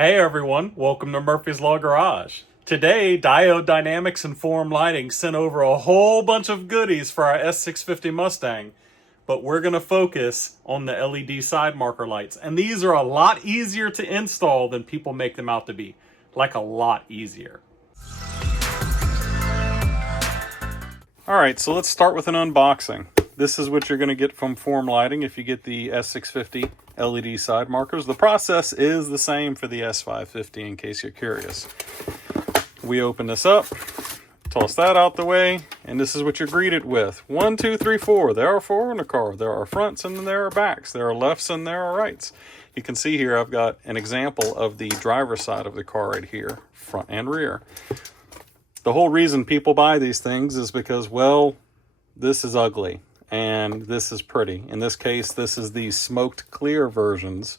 Hey everyone, welcome to Murphy's Law Garage. Today, Diode Dynamics and Form Lighting sent over a whole bunch of goodies for our S650 Mustang, but we're going to focus on the LED side marker lights. And these are a lot easier to install than people make them out to be. Like a lot easier. Alright, so let's start with an unboxing. This is what you're going to get from Form Lighting if you get the S650 LED side markers. The process is the same for the S550 in case you're curious. We open this up, toss that out the way, and this is what you're greeted with. 1, 2, 3, 4. There are 4 in the car. There are fronts and there are backs. There are lefts and there are rights. You can see here I've got an example of the driver's side of the car right here, front and rear. The whole reason people buy these things is because, well, this is ugly and this is pretty. In this case, this is the smoked clear versions,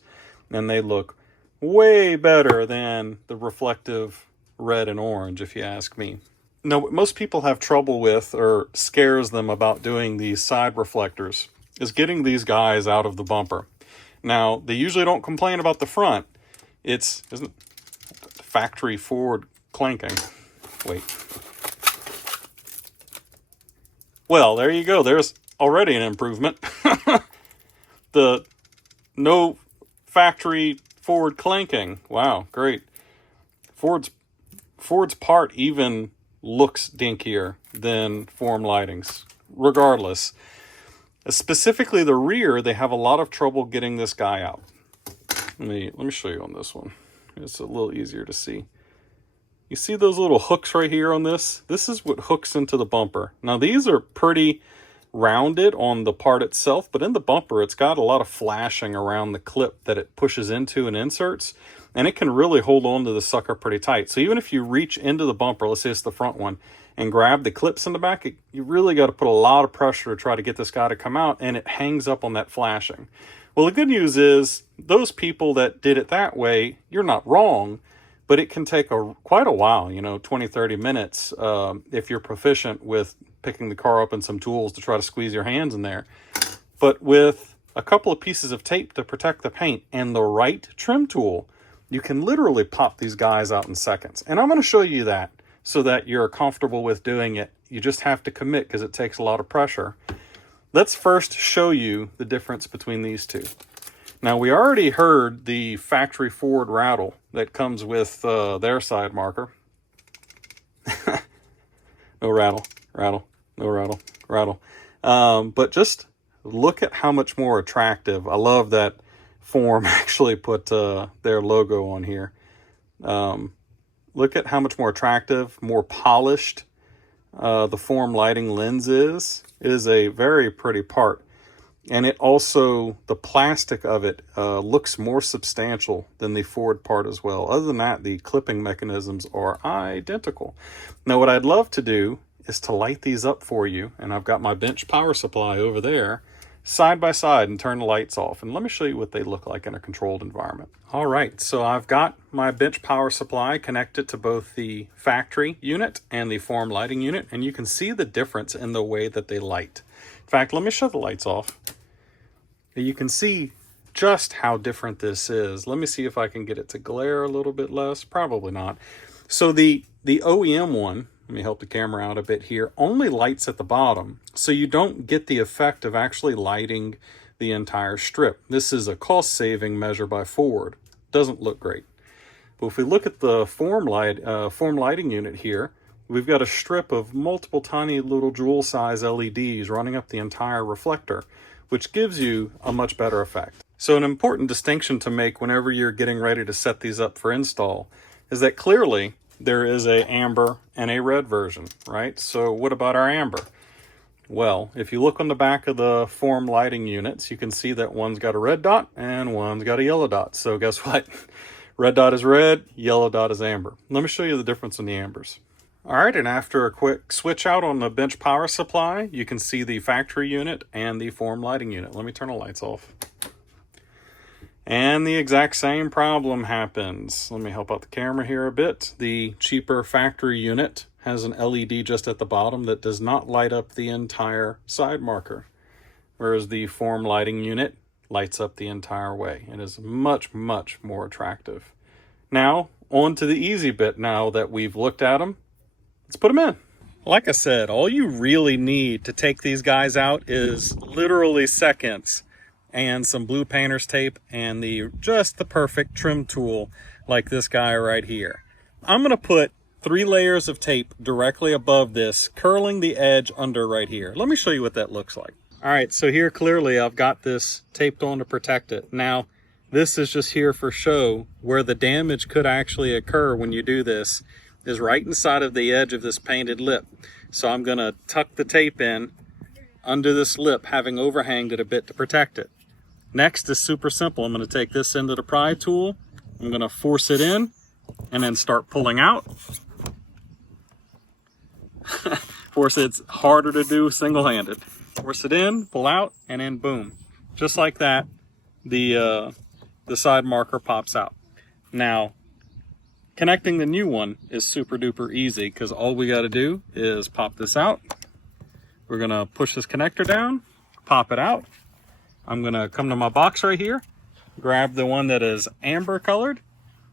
and they look way better than the reflective red and orange, if you ask me. Now, what most people have trouble with or scares them about doing these side reflectors is getting these guys out of the bumper. Now, they usually don't complain about the front. Isn't it factory Ford clanking? Wait. Well, there you go. There's already an improvement. The no factory Ford clanking. Wow, great. Ford's part even looks dinkier than Form Lighting's. Regardless, specifically the rear, they have a lot of trouble getting this guy out. Let me show you on this one. It's a little easier to see. You see those little hooks right here on this? This is what hooks into the bumper. Now these are pretty rounded on the part itself, but in the bumper it's got a lot of flashing around the clip that it pushes into and inserts, and it can really hold on to the sucker pretty tight. So even if you reach into the bumper, let's say it's the front one, and grab the clips in the back, you really got to put a lot of pressure to try to get this guy to come out, and it hangs up on that flashing. Well, the good news is those people that did it that way, you're not wrong, but it can take quite a while, 20, 30 minutes if you're proficient with picking the car up and some tools to try to squeeze your hands in there. But with a couple of pieces of tape to protect the paint and the right trim tool, you can literally pop these guys out in seconds. And I'm going to show you that so that you're comfortable with doing it. You just have to commit because it takes a lot of pressure. Let's first show you the difference between these two. Now, we already heard the factory Ford rattle that comes with their side marker. No rattle, rattle, no rattle, rattle. But just look at how much more attractive. I love that Form actually put their logo on here. Look at how much more attractive, more polished the Form Lighting lens is. It is a very pretty part. And it also, the plastic of it looks more substantial than the Ford part as well. Other than that, the clipping mechanisms are identical. Now, what I'd love to do is to light these up for you. And I've got my bench power supply over there, side by side, and turn the lights off. And let me show you what they look like in a controlled environment. All right, so I've got my bench power supply connected to both the factory unit and the Form Lighting unit. And you can see the difference in the way that they light. In fact, let me shut the lights off. You can see just how different this is. Let me see if I can get it to glare a little bit less. Probably not. So the OEM one, let me help the camera out a bit here, only lights at the bottom. So you don't get the effect of actually lighting the entire strip. This is a cost-saving measure by Ford. Doesn't look great. But if we look at the Form Lighting unit here, we've got a strip of multiple tiny little jewel-size LEDs running up the entire reflector, which gives you a much better effect. So an important distinction to make whenever you're getting ready to set these up for install is that clearly there is a amber and a red version, right? So what about our amber? Well, if you look on the back of the Form Lighting units, you can see that one's got a red dot and one's got a yellow dot. So guess what? Red dot is red, yellow dot is amber. Let me show you the difference in the ambers. All right, and after a quick switch out on the bench power supply, you can see the factory unit and the Form Lighting unit. Let me turn the lights off. And the exact same problem happens. Let me help out the camera here a bit. The cheaper factory unit has an LED just at the bottom that does not light up the entire side marker, whereas the Form Lighting unit lights up the entire way and is much, much more attractive. Now, on to the easy bit. Now that we've looked at them, let's put them in. Like I said, all you really need to take these guys out is literally seconds and some blue painter's tape and just the perfect trim tool like this guy right here. I'm going to put 3 layers of tape directly above this, curling the edge under right here. Let me show you what that looks like. All right, so here clearly I've got this taped on to protect it. Now, this is just here for show. Where the damage could actually occur when you do this is right inside of the edge of this painted lip. So I'm gonna tuck the tape in under this lip, having overhanged it a bit to protect it. Next is super simple. I'm gonna take this end of the pry tool, I'm gonna force it in, and then start pulling out. Of course, it's harder to do single-handed. Force it in, pull out, and then boom. Just like that, the side marker pops out. Now, connecting the new one is super duper easy because all we got to do is pop this out. We're going to push this connector down, pop it out. I'm going to come to my box right here, grab the one that is amber colored.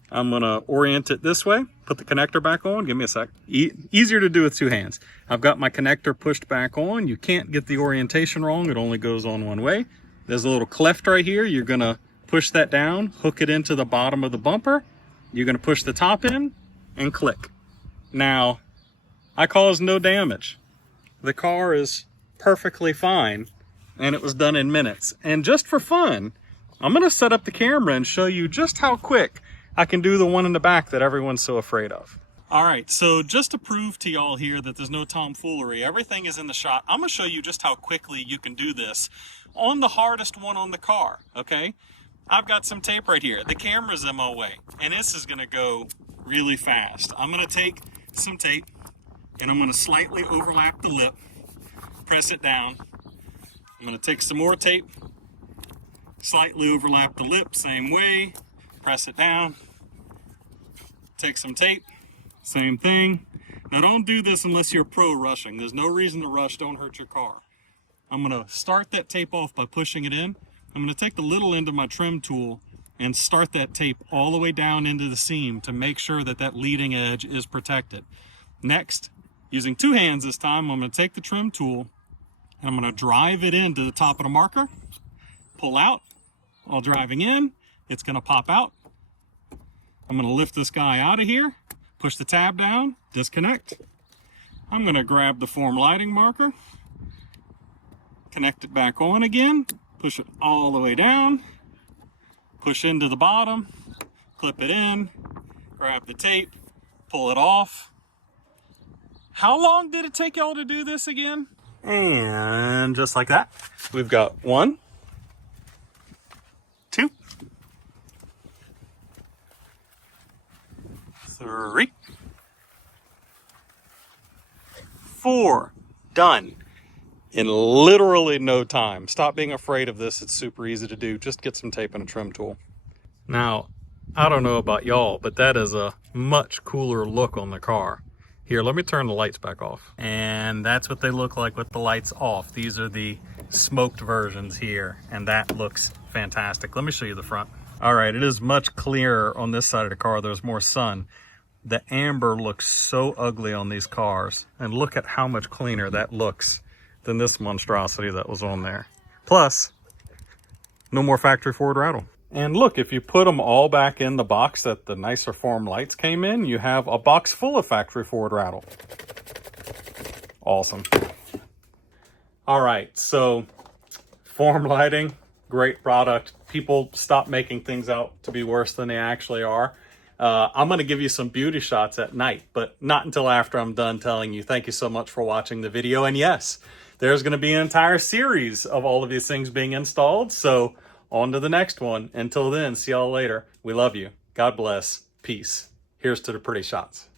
I'm going to orient it this way, put the connector back on. Give me a sec. Easier to do with 2 hands. I've got my connector pushed back on. You can't get the orientation wrong. It only goes on one way. There's a little cleft right here. You're going to push that down, hook it into the bottom of the bumper. You're going to push the top in and click. Now, I caused no damage. The car is perfectly fine, and it was done in minutes. And just for fun, I'm going to set up the camera and show you just how quick I can do the one in the back that everyone's so afraid of. All right, so just to prove to y'all here that there's no tomfoolery, everything is in the shot. I'm gonna show you just how quickly you can do this on the hardest one on the car, okay? I've got some tape right here. The camera's in my way, and this is gonna go really fast. I'm gonna take some tape, and I'm gonna slightly overlap the lip, press it down. I'm gonna take some more tape, slightly overlap the lip, same way, press it down. Take some tape, same thing. Now don't do this unless you're pro rushing. There's no reason to rush, don't hurt your car. I'm gonna start that tape off by pushing it in. I'm gonna take the little end of my trim tool and start that tape all the way down into the seam to make sure that that leading edge is protected. Next, using 2 hands this time, I'm gonna take the trim tool and I'm gonna drive it into the top of the marker, pull out. While driving in, it's gonna pop out. I'm gonna lift this guy out of here, push the tab down, disconnect. I'm gonna grab the form lighting marker, connect it back on again, push it all the way down, push into the bottom, clip it in, grab the tape, pull it off. How long did it take y'all to do this again? And just like that, we've got 1, 2, 3, 4, done in literally no time. Stop being afraid of this. It's super easy to do. Just get some tape and a trim tool. Now, I don't know about y'all, but that is a much cooler look on the car. Here, let me turn the lights back off. And that's what they look like with the lights off. These are the smoked versions here, and that looks fantastic. Let me show you the front. All right, it is much clearer on this side of the car. There's more sun. The amber looks so ugly on these cars, and look at how much cleaner that looks than this monstrosity that was on there. Plus, no more factory forward rattle. And look, if you put them all back in the box that the nicer form lights came in, you have a box full of factory forward rattle. Awesome. All right, so form lighting, great product. People stop making things out to be worse than they actually are. I'm going to give you some beauty shots at night, but not until after I'm done telling you. Thank you so much for watching the video. And yes, there's going to be an entire series of all of these things being installed. So on to the next one. Until then, see y'all later. We love you. God bless. Peace. Here's to the pretty shots.